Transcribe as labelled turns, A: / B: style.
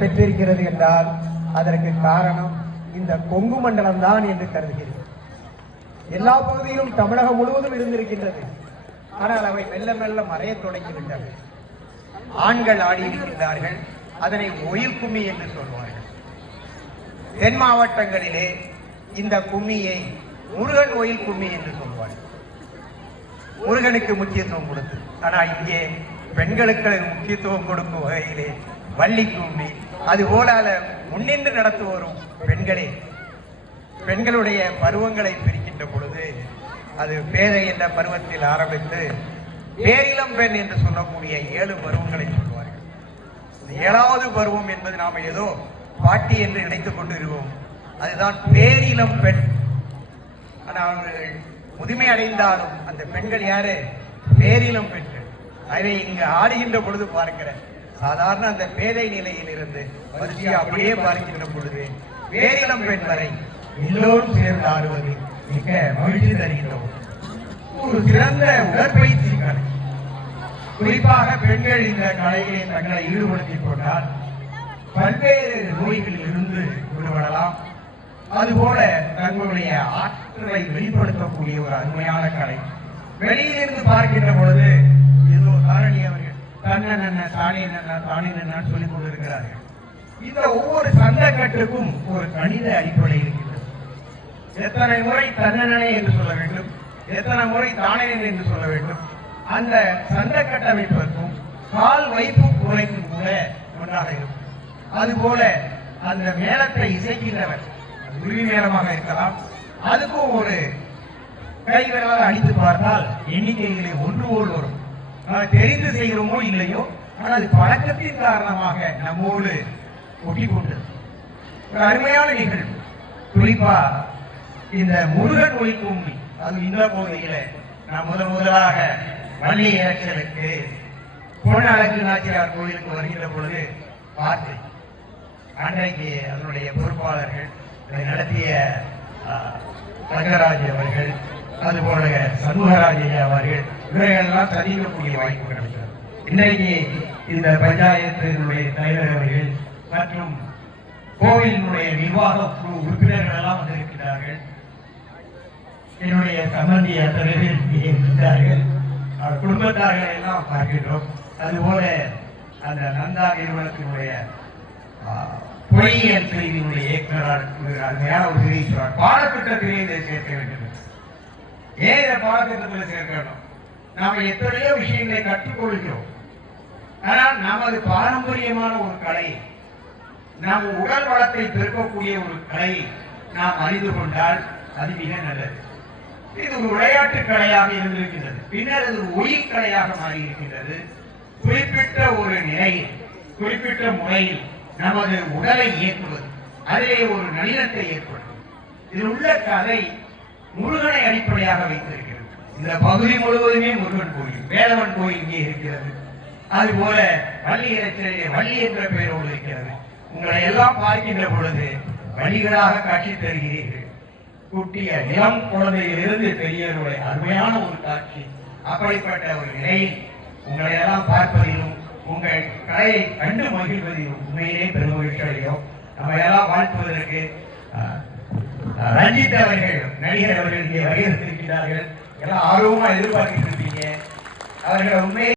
A: பெற்றிருக்கிறது என்றால் அதற்கு காரணம் இந்த கொங்கு மண்டலம் தான் என்று கருதுகிறேன். எல்லா பகுதியிலும் தமிழகம் முழுவதும் இருந்திருக்கின்றது. ஆனால் அவை மெல்ல மெல்ல மறையத் தொடங்கிவிட்டன. ஆண்கள் ஆடியிருக்கின்றார்கள் அதனை ஒயில் கும்மி என்று சொல்வார்கள். தென் மாவட்டங்களிலே இந்த கும்மியை முருகன் ஒயில் கும்மி என்று சொல்வார்கள். முருகனுக்கு முக்கியத்துவம் கொடுத்து ஆனால் இங்கே பெண்களுக்கு முக்கியத்துவம் கொடுக்கும் வகையிலே வள்ளி கும்மி அது போல முன்னின்று நடத்து வரும் பெண்களே. பெண்களுடைய பருவங்களை பிரிக்கின்ற பொழுது அது பேதை என்ற பருவத்தில் ஆரம்பித்து பேரிளம் பெண் என்று சொல்லக்கூடிய ஏழு பருவங்களை சொல்வார்கள். ஏழாவது பருவம் என்பது நாம் ஏதோ பாட்டி என்று நினைத்துக் கொண்டிருவோம். அதுதான் பேரிளம் பெண். ஆனால் அவர்கள் முதுமை அடைந்தாலும் அந்த பெண்கள் யாரு? பேரிளம் பெண்கள். அதை இங்கு ஆடுகின்ற பொழுது பார்க்கிறேன் சாதாரண அந்த பேதை நிலையில் இருந்து வரிசையை அப்படியே பார்க்கின்ற பொழுது பேரிளம் பெண் வரை எல்லோரும் சேர்ந்து ஆடுவது மிக மகிழ்ச்சி தருகின்றோம் ஒரு சிறந்த உடற்பயிற்சி கலை. குறிப்பாக பெண்கள் இந்த கலையிலே தங்களை ஈடுபடுத்திக் கொண்டால் பல்வேறு நோய்களில் இருந்து விடுபடலாம். அதுபோல தங்களுடைய ஆற்றலை வெளிப்படுத்தக்கூடிய ஒரு அருமையான கலை. வெளியிலிருந்து பார்க்கின்ற பொழுது ஏதோ தாரணி அவர்கள் தன்னென்ன தானே என்ன தானே நன்னு சொல்லிக் கொண்டிருக்கிறார்கள். இந்த ஒவ்வொரு சந்தக்கட்டுக்கும் ஒரு கணித அடிப்படை இருக்கின்றது. எத்தனை முறை தன்னனே என்று சொல்ல வேண்டும் எத்தனை முறை தானே என்று சொல்ல வேண்டும். அந்த சந்த கட்டமைப்பிற்கும் கால் வைப்பு குறைக்கும் கூட ஒன்றாக இருக்கும். அதுபோல அந்த மேளத்தை இசைக்கின்றவர் அது உருவி மேளமாக இருக்கலாம். அதுக்கும் ஒரு கை விரலாக அடித்து பார்த்தால் எண்ணிக்கைகளை ஒன்று போல் வரும். தெரிந்து செய்கிறோமோ இல்லையோ ஆனால் அது பழக்கத்தின் காரணமாக நம்மோடு ஒட்டி கொண்டது ஒரு அருமையான நிகழ்வு. குறிப்பா இந்த முருகன் ஒய் கும்மி அது இந்த பகுதியில நான் முதல் முதலாக வள்ளி இறைச்சலுக்கு பொன் அழகு நாச்சியார் கோயிலுக்கு வருகின்ற பொழுது பார்த்தேன். அன்றைக்கு அதனுடைய பொறுப்பாளர்கள் நடத்திய ரங்கராஜ் அவர்கள் அது போல ஐயா அவர்கள் இவர்களெல்லாம் சந்திக்கக்கூடிய வாய்ப்பு கிடைக்கிறது. இன்றைக்கு இந்த பஞ்சாயத்தினுடைய தலைவர் அவர்கள் மற்றும் கோவிலினுடைய நிர்வாக குழு உறுப்பினர்கள் எல்லாம் வந்திருக்கிறார்கள். என்னுடைய சம்பந்தி அத்தனைகள் இங்கே இருக்கிறார்கள். அவர் குடும்பத்தார்களை எல்லாம் பார்க்கின்றோம். அதுபோல அந்த நந்தா நிறுவனத்தினுடைய பொறியியல் பிரிவினுடைய இயக்குநராக அருமையான ஒரு பாடத்திட்டத்திலே இதை சேர்க்க வேண்டும். ஏன் இதை பாடத்திட்டத்தில் சேர்க்கணும்? நாம எத்தனையோ விஷயங்களை கற்றுக்கொள்கிறோம். ஆனால் நமது பாரம்பரியமான ஒரு கலை. நாம் உடல் வளத்தை பெருக்கக்கூடிய ஒரு கலை நாம் அறிந்து கொண்டால் அது மிக நல்லது. இது ஒரு விளையாட்டு கலையாக இருந்திருக்கின்றது பின்னர் அது ஒளி கலையாக மாறியிருக்கின்றது குறிப்பிட்ட ஒரு நிலையில் குறிப்பிட்ட முறையில் நமது உடலை இயக்குவது அதிலே ஒரு நளினத்தை ஏற்படுத்தும். இதில் உள்ள கதை முருகனை அடிப்படையாக வைத்திருக்கிறது. இந்த பகுதி முழுவதுமே முருகன் கோயில் வேலவன் கோயில் இங்கே இருக்கிறது. அது போல வள்ளி இறைச்சிலே வள்ளி என்ற பெயரோடு இருக்கிறது. உங்களை எல்லாம் பார்க்கின்ற பொழுது வழிகளாக காட்சி தருகிறீர்கள். குட்டிய இளம் குழந்தையிலிருந்து பெரியவர்களுடைய அருமையான ஒரு காட்சி அப்படிப்பட்ட ஒரு நிலை உங்களை எல்லாம் பார்ப்பதிலும் உங்கள் கலையை கண்டு மகிழ்வதிலும் உண்மையிலே பெருமகிழ்ச்சி அடையும் நம்ம எல்லாம் வாழ்த்துவதற்கு ரஞ்சித் அவர்கள் நடிகர் அவர்கள் இங்கே வருகிறத்திருக்கிறார்கள் எல்லாம் ஆர்வமா எதிர்பார்த்துட்டு இருப்பீங்க. அவர்கள் உண்மையை